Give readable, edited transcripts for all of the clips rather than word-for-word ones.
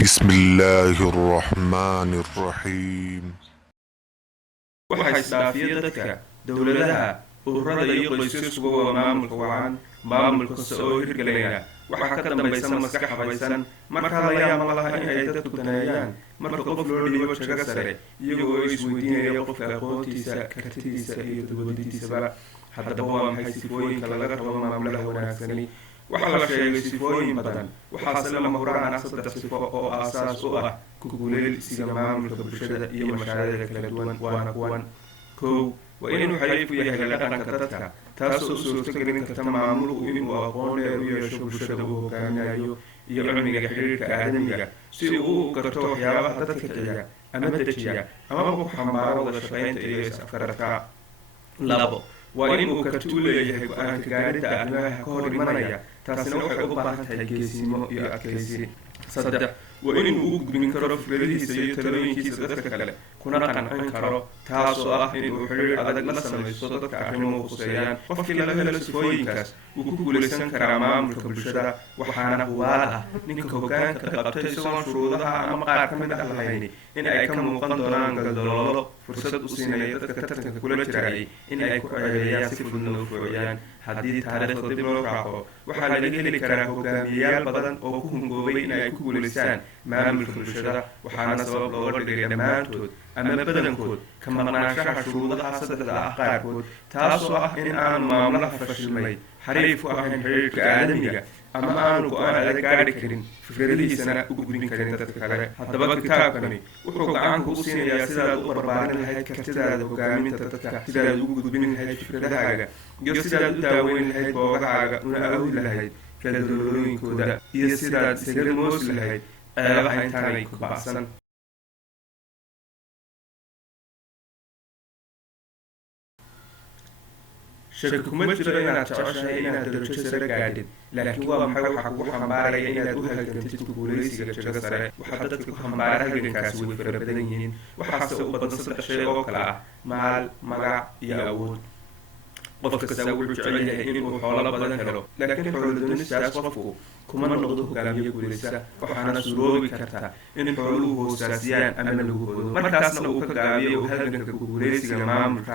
بسم الله الرحمن الرحيم. waxaa isdhaafiya dadka dowladaha ururada iyo qoysaskuba waa maamulka wacan maamul kasta oo hirgelayna waxaa ka dambaysa maskax habaysan markaa la yaab ma laha in ay dadku daneeyaan marka qof loo dhiibo jago sare iyaga oo isweydiinaya qofka aqoontiisa kartidiisa iyo dawladiisaba haddaba waa maxay sifooyinka laga rabo maamulaha wanaagsani waxaa la sheegay sifooyin badan waxaase lama huraan ah 3 sifo oo aasaas u ah ku guuleysiga maamulka bulshada iyo mashaariicda kala duwan waana kuwan kow waa inuu xariif u yahay la dhaqanka dadka taasoo suurtagelin karta maamulku inuu aqoon dheer u yeesho bulshada uu hogaaminayo iyo cilmiga xiriirka aadamiga si uu u garto waxyaabaha dadka kiciya ama dejiya amaba ku xambaaro wada shaqaynta iyo is-afgaradka. labo waa inuu karti u leeyahay go-aanka gaadhida arrimaha ka hor imanaya taasina waxay u baahan tahay geesinimo iyo adkaysi. saddex waa inuu u gudbin karo fikradihiisa iyo talooyinkiisa dadka kale kuna qancin karo taasoo ah inuu xiriir adag la samaysto dadka arrimuhu khuseeyaan. qofkii laga helo sifooyinkaas wuu ku guulaysan karaa maamulka bulshada waxaana hubaal ah ninka hoggaanka qabtay isagoon shuruudaha ama qaar ka mid ah lahayni in ay ka muuqan doonaan galdaloolo fursad u siinaya dadka tartanka kula jirayay in ay ku ceebeeyaan si fududna u foociyaan. haddii taariikhda dib loo raaco waxaa laga heli karaa hogaamiyeyaal badan oo ku hungoobay in ay ku guulaystaan maamulka bulshada waxaana sabab looga dhigay dhammaantood ama badankood ka maqnaanshaha shuruudaha saddexda ah qaarkood taasoo ah in aanu maamulaha fashilmay xariif u ahayn xiriirka aadamiga ama aanu go-aan adag gaadhi karin fikradihiisana u gudbin karin dadka kale. haddaba kitaabkani wuxuu gacanka u siinayaa sidaad u barbaarin lahayd kartidaada hogaaminta dadka sidaad ugu gudbin lahayd fikradahaaga iyo sidaad u daaweyn lahayd boogahaaga una aawdi lahayd kaldaloolooyinkooda iyo sidaad isaga moosi lahayd ceebaha intaanay ku bacsan. shaki kuma jiro inaad jeceshahay inaad darajo sare gaadhid laakiin waa maxay waxaa kugu xambaaraya inaad u halgantid ku guulaysiga jago sare. waxaa dadka ku xambaara halgankaasi way fara badan yihiin waxaase u badan 3 shay oo kale ah maal magac iyo awood. qof kasta wuxuu jecel yahay inuu xoolo badan helo laakiin xoolo-doonistaas qofku kuma noqdo hogaamiye guulaysa waxaana suuroobi karta in xooluhu hoosaasiyaan ama lagu hodo markaasna uu ka gaabiyo halganka ku guulaysiga maamulka.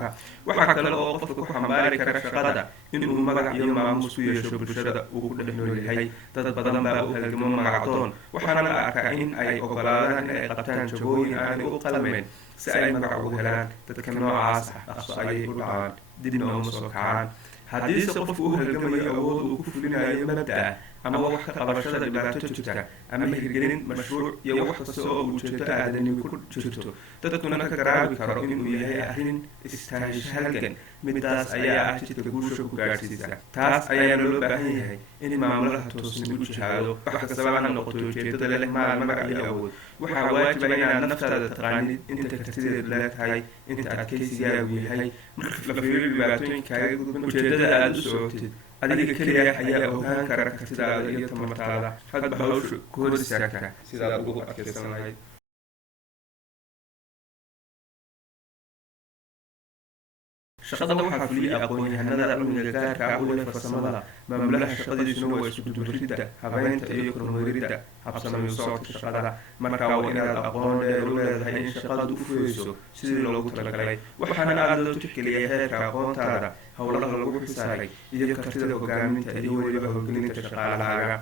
waxaa kale oo qofka ku xambaari kara shaqada inuu magac iyo maamuus ku yeesho bulshada uu ku dhex nool yahay. dad badan baa u halgamo magacdoon waxaana la arkaa in ay ogolaadaan in ay qabtaan jagooyin aanay u qalmeyn si ay magac ugu helaan. dadka noocaas ah dhaqso ayay u dhacaan dibna uma soo kacaan. haddiise qofku u halgamayo awood uu ku fulinayo mabda'a ama wax ka qabashada dhibaato jirta ama hirgelin mashruuc iyo wax kasta oo ujeedo aadani ku jirto dadkuna ka garaabi karo inuu yahay arrin istaahisho halgan midaas ayaa ah jidka guusha ku gaadhsiisa. taas ayaana loo baahan yahay in maamulaha toosin u jihaado wax kastaba ha noqoto ujeedada leh maal magac iyo awood. waxaa waajiba inaad naftaada taqaanid inta kartideedu leetahay inta adkaysigaagu yahay marka la fiiriyo dhibaatooyinkaaga gudban ujeedada aad u socotid adiga keliya ayaa ogaan kara kartidaada iyo tamartaada hadba hawsha ku hor istaagta sidaad ugu adkaysan lahayd. shaqada waxaa fuliya aqoon-yahanada cilmiga gaarka ah u leh farsamada maamulaha shaqadiisuna waa iskudubaridda habeynta iyo kormeeridda habsami socodka shaqada. markaa waa inaad aqoon dheer u leedahay in shaqadu u fudayso sidii loogu talagalay waxaana aada loo tixgeliya heerka aqoontaada howlaha lagu xisaaray iyo kartida hogaaminta iyo weliba howlgelinta shaqaalahaaga.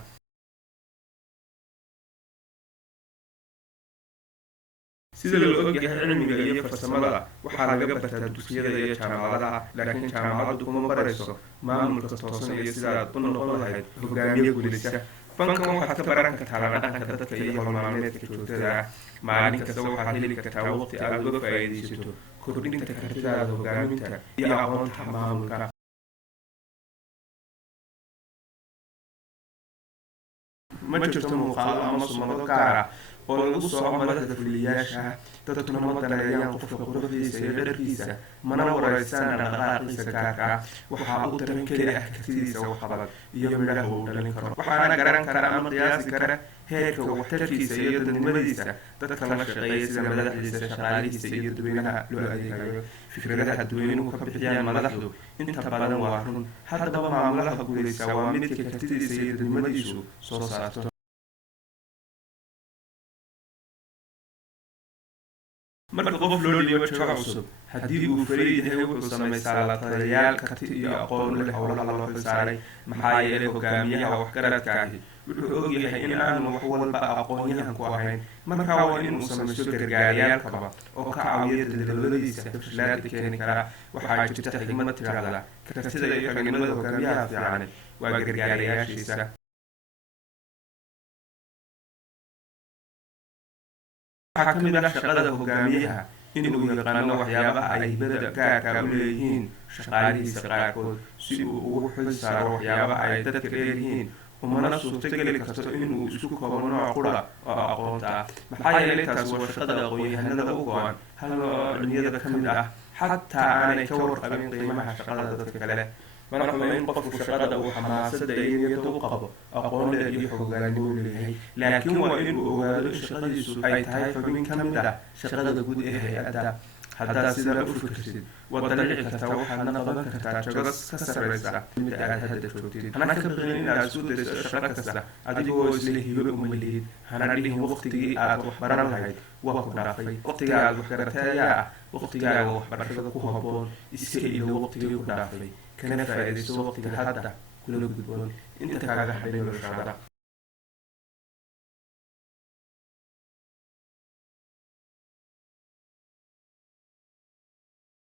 sida la ogyahay cilmiga iyo farsamada waxaa laga bartaa dugsiyada iyo jaamacadaha laakiin jaamacaddu kuma barayso maamulka toosan iyo sidaad u noqon lahayd hogaamiye guulaysa. fankan waxaad ka baran kartaa la dhaqanka dadka iyo howlmaalmeedka joogtada ah. maalin kasta waxaad heli kartaa waqti aad uga faa'iidaysato kordhinta kartidaada hogaaminta iyo aqoonta maamulka. ma jirto muuqaalo ama sumado gaar ah oo lagu sooco madaxda fuliyayaasha dadkuna ma daneeyaan qofka quruxdiisa iyo dharkiisa mana waraysaan dhaqdhaqaaqiisa gaarka ah. waxaa u daran keli ah kartidiisa waxqabad iyo midhaha uu dhalin karo waxaana garan kara ama qiyaasi kara heerka waxtarkiisa iyo dadnimadiisa dadka la shaqeeya sida madaxdiisa shaqaalihiisa iyo dadweynaha loo adeegayo. fikradaha dadweynuhu ka bixiyaan madaxdu inta badan waa run haddaba maamulaha guulaysa waa midka kartidiisa iyo dadnimadiisu soo saarto. marka qof loo dhiibo shaqo cusub haddii uu fariid yahay wuxuu samaysaa la taliyayaal karti iyo aqoon u leh howlaha loo xilsaaray maxaa yeelay hogaamiyaha waxgaradka ahi wuxuu og yahay in aanu wax walba aqoon-yahan ku ahayn markaa waa inuu samaysto gargaarayaal kaba oo ka caawiya dadalwadiisa fashilaada keeni kara waxaa jirta xigmad tiraahda kartida iyo ragnimada hogaamiyaha fiicani waa gargaarayaashiisa waxaa ka mid ah shaqada hogaamiyaha inuu yaqaano waxyaabaha ay hibada gaarka u leeyihiin shaqaalihiisa qaarkood si uu ugu xil saaro waxyaabaha ay dadka dheeryihiin umana suurtogeli karto inuu isku koobo nooc qura oo aqoonta ah maxaa yeelay taas waa shaqada aqoon-yahanada u go-an hal oo cilmiyada ka mid ah xataa aanay ka warqabin qiimaha shaqada dadka kale mana xumo in qofku shaqada uu xamaasada iyo niyada u qabo aqoon dheer iyo xogaanimo u leeyahay laakiin waa inuu ogaado in shaqadiisu ay tahay xubin ka mid ah shaqada guud ee hay-adda haddaad sidaa u fikirsid waad dalici kartaa waxaadna qaban kartaa jago ka sarraysa midda aad hadda joogtid hana ka baqin inaad isku dayso shaqo kasta adigoo isla hibo uma lihid hana dhihin waqtigii aad wax baran lahayd waa ku dhaafay waqtiga aad waxgaratay ayaa ah waqtigaaga waxbarashada ku habboon iska ilo waqtigii ku dhaafay kana faa'iidayso waqtiga hadda kula gudboon inta kaaga hadhay noloshaada